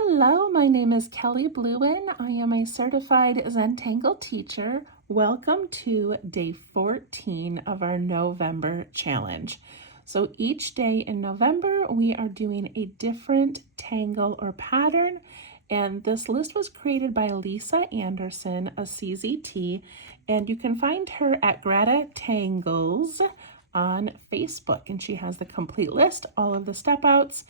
Hello, my name is Kelly Bluin. I am a certified Zentangle teacher. Welcome to day 14 of our November challenge. So each day in November, we are doing a different tangle or pattern. And this list was created by Lisa Anderson, a CZT, and you can find her at GratitangleZ on Facebook. And she has the complete list, all of the step outs,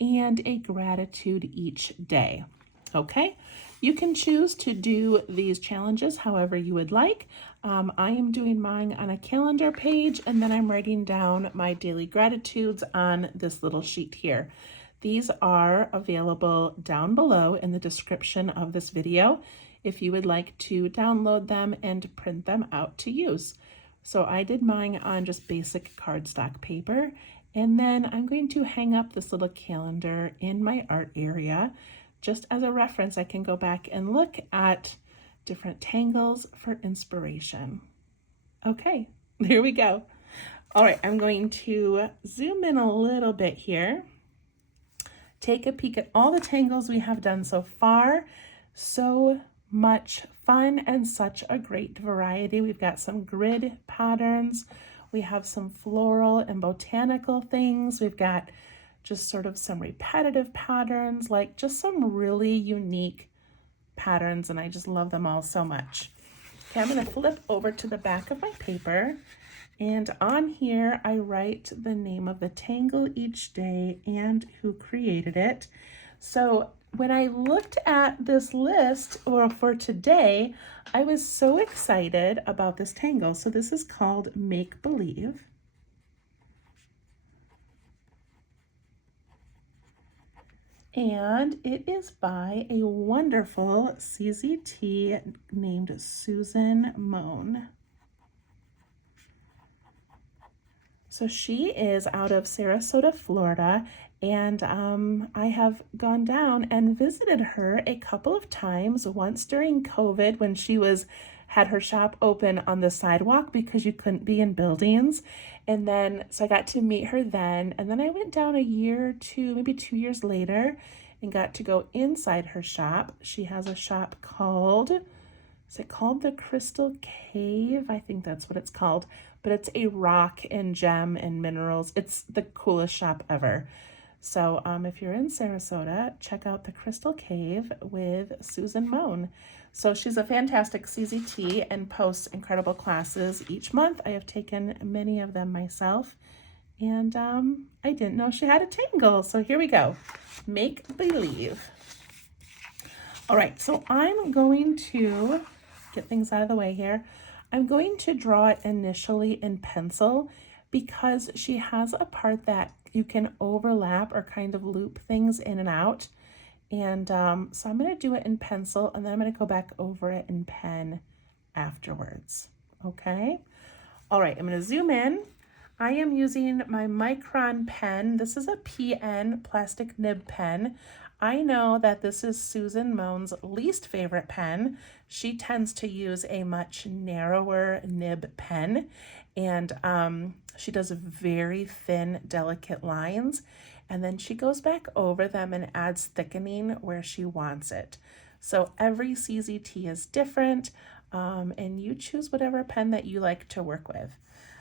and a gratitude each day. Okay, you can choose to do these challenges however you would like. I am doing mine on a calendar page, and then I'm writing down my daily gratitudes on this little sheet here. These are available down below in the description of this video if you would like to download them and print them out to use. So I did mine on just basic cardstock paper, and then I'm going to hang up this little calendar in my art area. Just as a reference, I can go back and look at different tangles for inspiration. Okay, there we go. All right, I'm going to zoom in a little bit here. Take a peek at all the tangles we have done so far. So much fun and such a great variety. We've got some grid patterns. We have some floral and botanical things. We've got just sort of some repetitive patterns, like just some really unique patterns, and I just love them all so much. Okay, I'm going to flip over to the back of my paper, and on here I write the name of the tangle each day and who created it. So when I looked at this list for today, I was so excited about this tangle. So this is called Make Believe. And it is by a wonderful CZT named Susan Moan. So she is out of Sarasota, Florida, and I have gone down and visited her a couple of times, once during COVID when she had her shop open on the sidewalk because you couldn't be in buildings. And then, so I got to meet her then, and then I went down a year or two, maybe 2 years later, and got to go inside her shop. She has a shop called, is it called the Crystal Cave? I think that's what it's called, but it's a rock and gem and minerals. It's the coolest shop ever. So if you're in Sarasota, check out the Crystal Cave with Susan Moan. So she's a fantastic CZT and posts incredible classes each month. I have taken many of them myself, and I didn't know she had a tangle. So here we go, Make Believe. All right, so I'm going to get things out of the way here. I'm going to draw it initially in pencil because she has a part that you can overlap or kind of loop things in and out. And so I'm going to do it in pencil, and then I'm going to go back over it in pen afterwards. Okay. All right, I'm going to zoom in. I am using my Micron pen. This is a PN plastic nib pen. I know that this is Susan Moan's least favorite pen. She tends to use a much narrower nib pen, and she does very thin, delicate lines, and then she goes back over them and adds thickening where she wants it. So every CZT is different, and you choose whatever pen that you like to work with.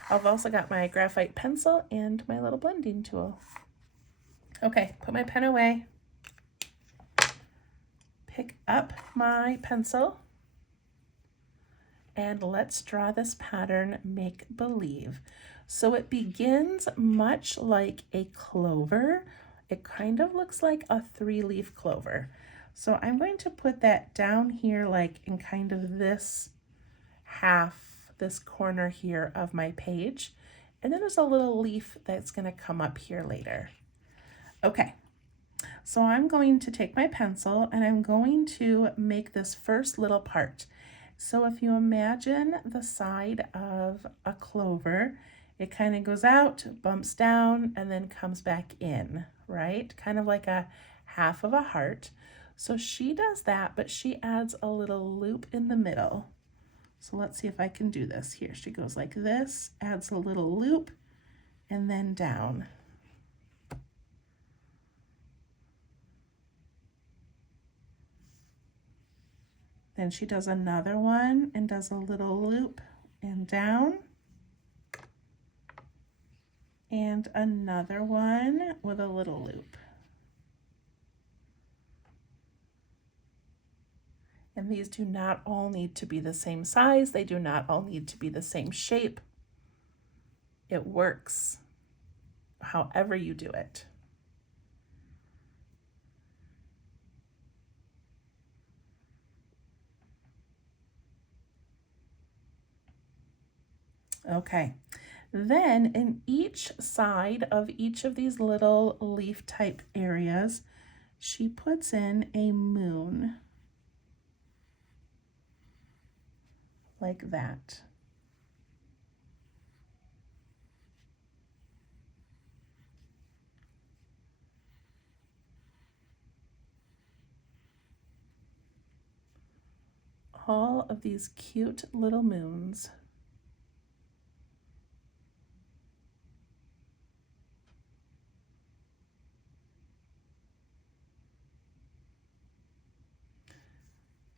I've also got my graphite pencil and my little blending tool. Okay, put my pen away. Pick up my pencil, and let's draw this pattern, Make Believe. So it begins much like a clover. It kind of looks like a 3-leaf clover. So I'm going to put that down here, like in kind of this half, this corner here of my page. And then there's a little leaf that's going to come up here later. Okay. So I'm going to take my pencil and I'm going to make this first little part. So if you imagine the side of a clover, it kind of goes out, bumps down, and then comes back in, right? Kind of like a half of a heart. So she does that, but she adds a little loop in the middle. So let's see if I can do this here. She goes like this, adds a little loop, and then down. Then she does another one and does a little loop and down. And another one with a little loop. And these do not all need to be the same size. They do not all need to be the same shape. It works however you do it. Okay, then in each side of each of these little leaf type areas, she puts in a moon, like that. All of these cute little moons.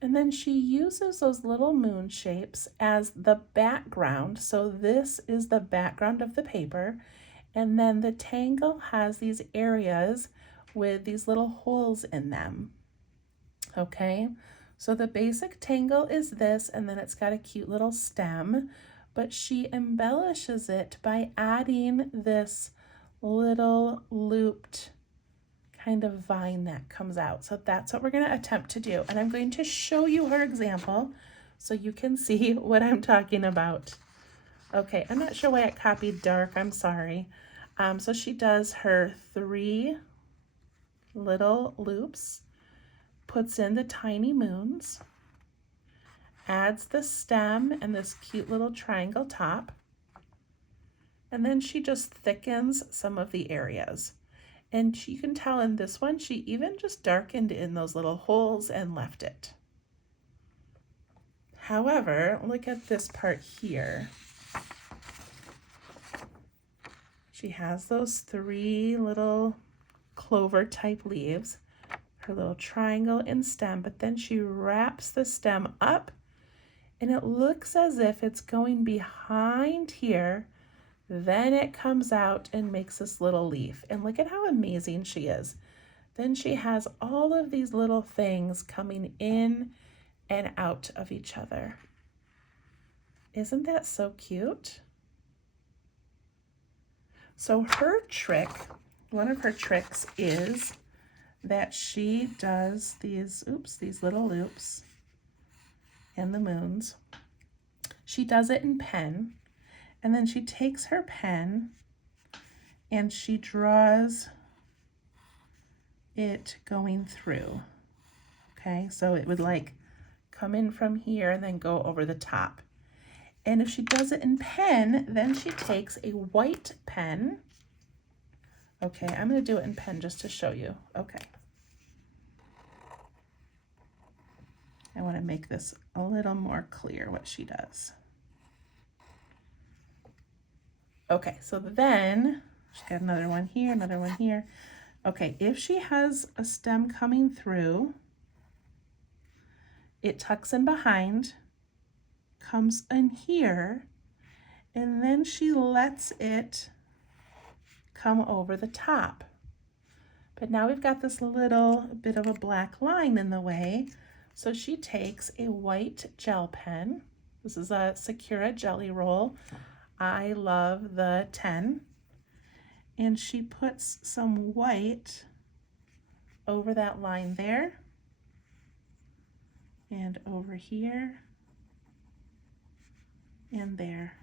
And then she uses those little moon shapes as the background. So this is the background of the paper. And then the tangle has these areas with these little holes in them. Okay, so the basic tangle is this, and then it's got a cute little stem, but she embellishes it by adding this little looped kind of vine that comes out. So that's what we're going to attempt to do. And I'm going to show you her example so you can see what I'm talking about. Okay, I'm not sure why it copied dark. I'm sorry. So she does her 3 little loops, puts in the tiny moons, adds the stem and this cute little triangle top, and then she just thickens some of the areas. And you can tell in this one, she even just darkened in those little holes and left it. However, look at this part here. She has those 3 little clover type leaves, her little triangle and stem, but then she wraps the stem up and it looks as if it's going behind here. Then it comes out and makes this little leaf. And look at how amazing she is. Then she has all of these little things coming in and out of each other. Isn't that so cute? So her trick, one of her tricks is that she does these little loops and the moons. She does it in pen. And then she takes her pen and she draws it going through. Okay, so it would like come in from here and then go over the top. And if she does it in pen, then she takes a white pen. Okay, I'm going to do it in pen just to show you. Okay. I want to make this a little more clear what she does. Okay, so then she's got another one here, another one here. Okay, if she has a stem coming through, it tucks in behind, comes in here, and then she lets it come over the top. But now we've got this little bit of a black line in the way, so she takes a white gel pen. This is a Sakura Jelly Roll. I love the 10, and she puts some white over that line there and over here and there.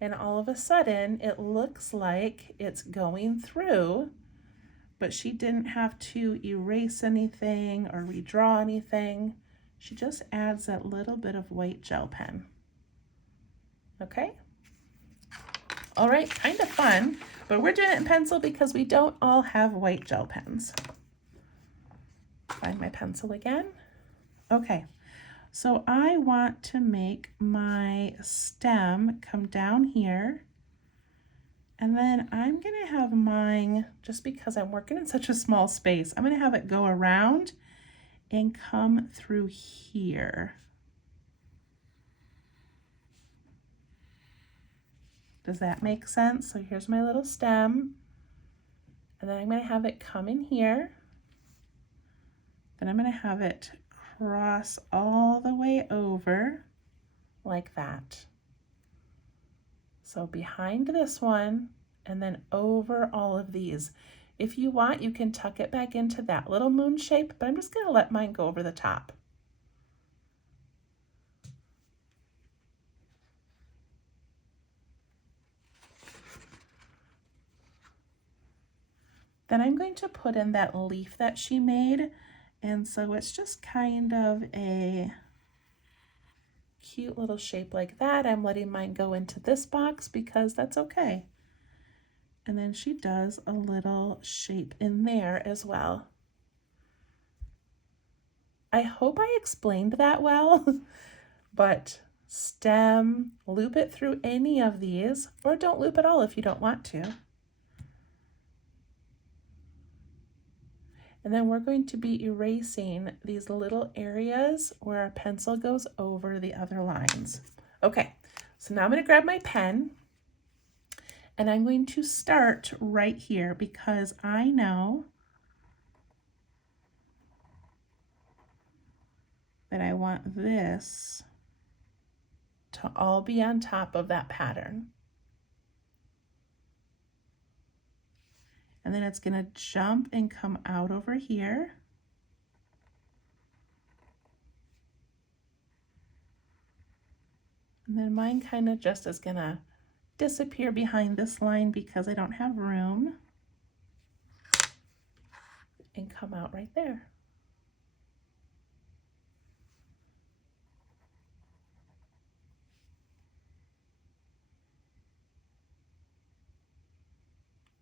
And all of a sudden it looks like it's going through, but she didn't have to erase anything or redraw anything. She just adds that little bit of white gel pen. Okay. All right, kind of fun, but we're doing it in pencil because we don't all have white gel pens. Find my pencil again. Okay, so I want to make my stem come down here, and then I'm gonna have mine, just because I'm working in such a small space, I'm gonna have it go around and come through here. Does that make sense? So here's my little stem, and then I'm going to have it come in here. Then I'm going to have it cross all the way over like that. So behind this one and then over all of these. If you want, you can tuck it back into that little moon shape, but I'm just going to let mine go over the top. Then I'm going to put in that leaf that she made, and so it's just kind of a cute little shape like that. I'm letting mine go into this box because that's okay. And then she does a little shape in there as well. I hope I explained that well, but stem, loop it through any of these, or don't loop at all if you don't want to. And then we're going to be erasing these little areas where our pencil goes over the other lines. Okay, so now I'm going to grab my pen and I'm going to start right here because I know that I want this to all be on top of that pattern. And then it's going to jump and come out over here. And then mine kind of just is going to disappear behind this line because I don't have room, and come out right there.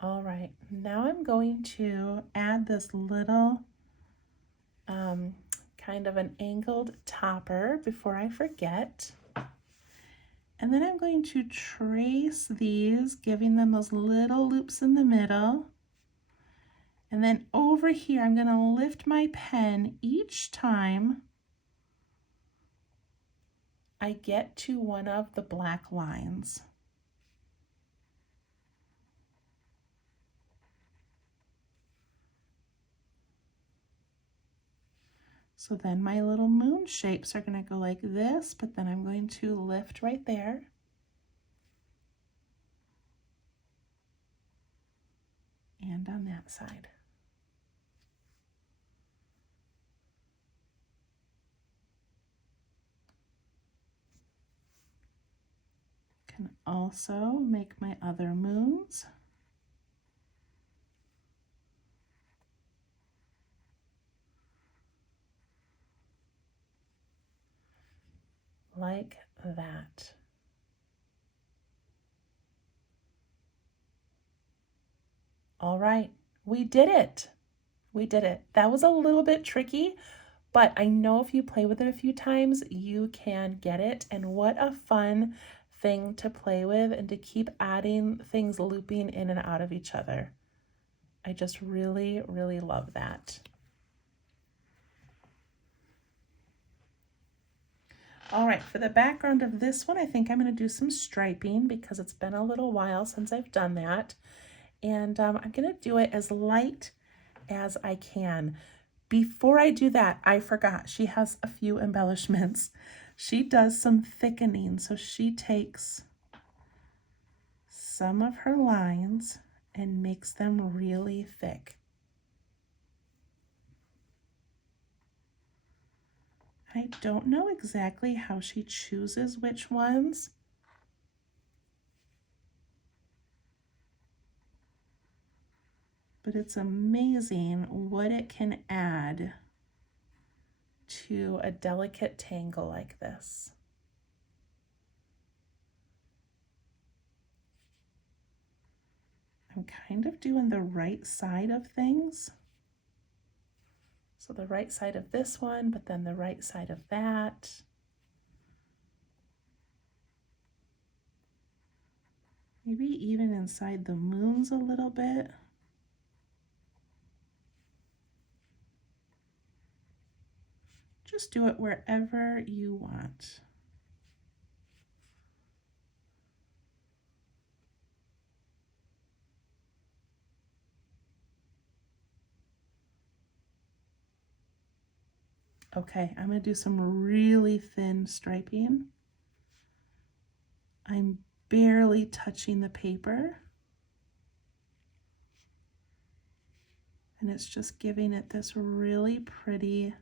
All right, now I'm going to add this little kind of an angled topper before I forget. And then I'm going to trace these, giving them those little loops in the middle. And then over here, I'm going to lift my pen each time I get to one of the black lines. So then my little moon shapes are going to go like this, but then I'm going to lift right there. And on that side. Can also make my other moons. Like that. All right, we did it. We did it. That was a little bit tricky, but I know if you play with it a few times, you can get it. And what a fun thing to play with and to keep adding things looping in and out of each other. I just really, really love that. All right, for the background of this one, I think I'm going to do some striping because it's been a little while since I've done that. And I'm going to do it as light as I can. Before I do that, I forgot she has a few embellishments. She does some thickening. So she takes some of her lines and makes them really thick. I don't know exactly how she chooses which ones. But it's amazing what it can add to a delicate tangle like this. I'm kind of doing the right side of things. So the right side of this one, but then the right side of that. Maybe even inside the moons a little bit. Just do it wherever you want. Okay, I'm going to do some really thin striping. I'm barely touching the paper. And it's just giving it this really pretty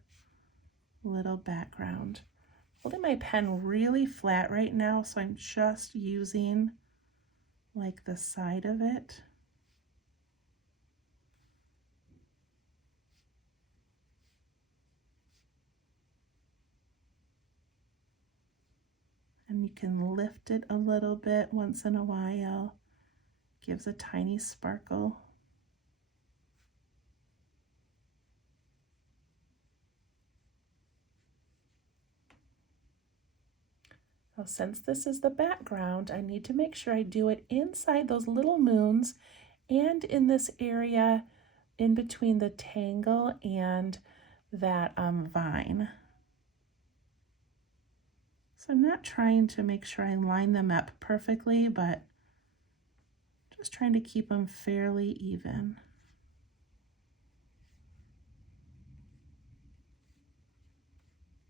little background. Holding my pen really flat right now, so I'm just using like the side of it. And you can lift it a little bit once in a while. Gives a tiny sparkle. Now, since this is the background, I need to make sure I do it inside those little moons and in this area in between the tangle and that vine. So I'm not trying to make sure I line them up perfectly, but just trying to keep them fairly even.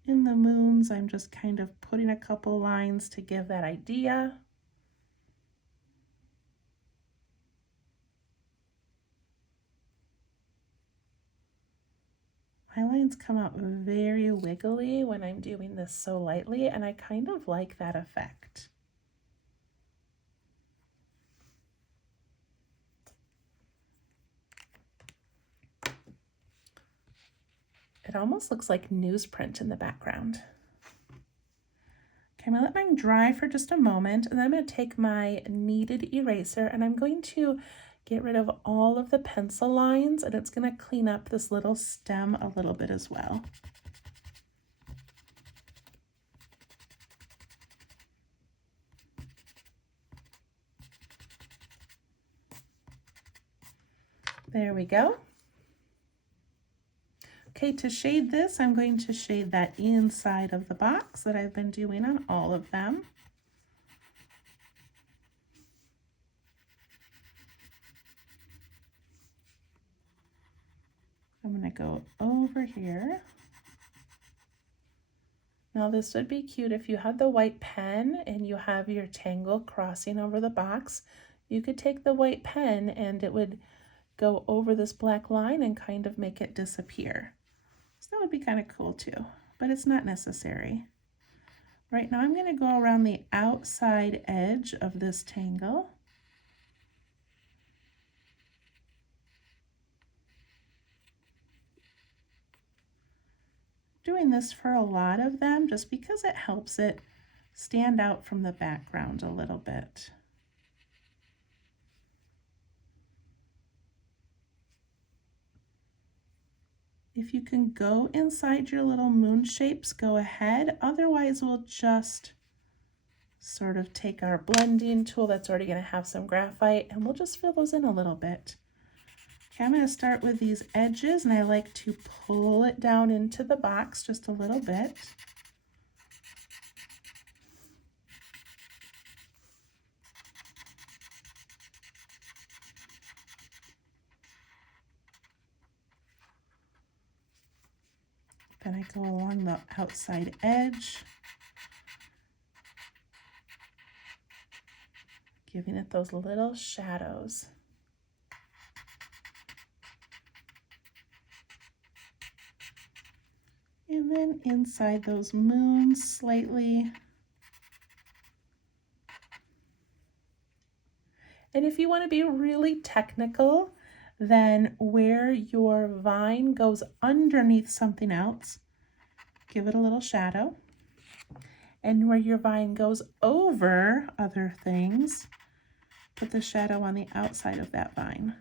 In the moons, I'm just kind of putting a couple lines to give that idea. My lines come out very wiggly when I'm doing this so lightly, and I kind of like that effect. It almost looks like newsprint in the background. Okay, I'm gonna let mine dry for just a moment, and then I'm gonna take my kneaded eraser and I'm going to get rid of all of the pencil lines, and it's gonna clean up this little stem a little bit as well. There we go. Okay, to shade this, I'm going to shade that inside of the box that I've been doing on all of them. I'm going to go over here. Now this would be cute if you had the white pen and you have your tangle crossing over the box. You could take the white pen and it would go over this black line and kind of make it disappear. So that would be kind of cool too, but it's not necessary. Right now I'm going to go around the outside edge of this tangle. Doing this for a lot of them just because it helps it stand out from the background a little bit. If you can go inside your little moon shapes, go ahead. Otherwise, we'll just sort of take our blending tool that's already going to have some graphite and we'll just fill those in a little bit. Okay, I'm going to start with these edges and I like to pull it down into the box just a little bit. Then I go along the outside edge, giving it those little shadows. And then inside those moons slightly. And if you want to be really technical, then where your vine goes underneath something else, give it a little shadow. And where your vine goes over other things, put the shadow on the outside of that vine.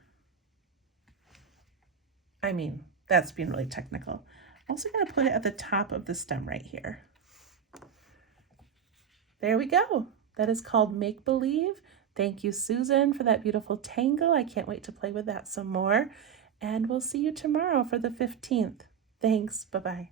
I mean, that's being really technical. I'm also going to put it at the top of the stem right here. There we go. That is called Make Believe. Thank you, Susan, for that beautiful tangle. I can't wait to play with that some more. And we'll see you tomorrow for the 15th. Thanks. Bye-bye.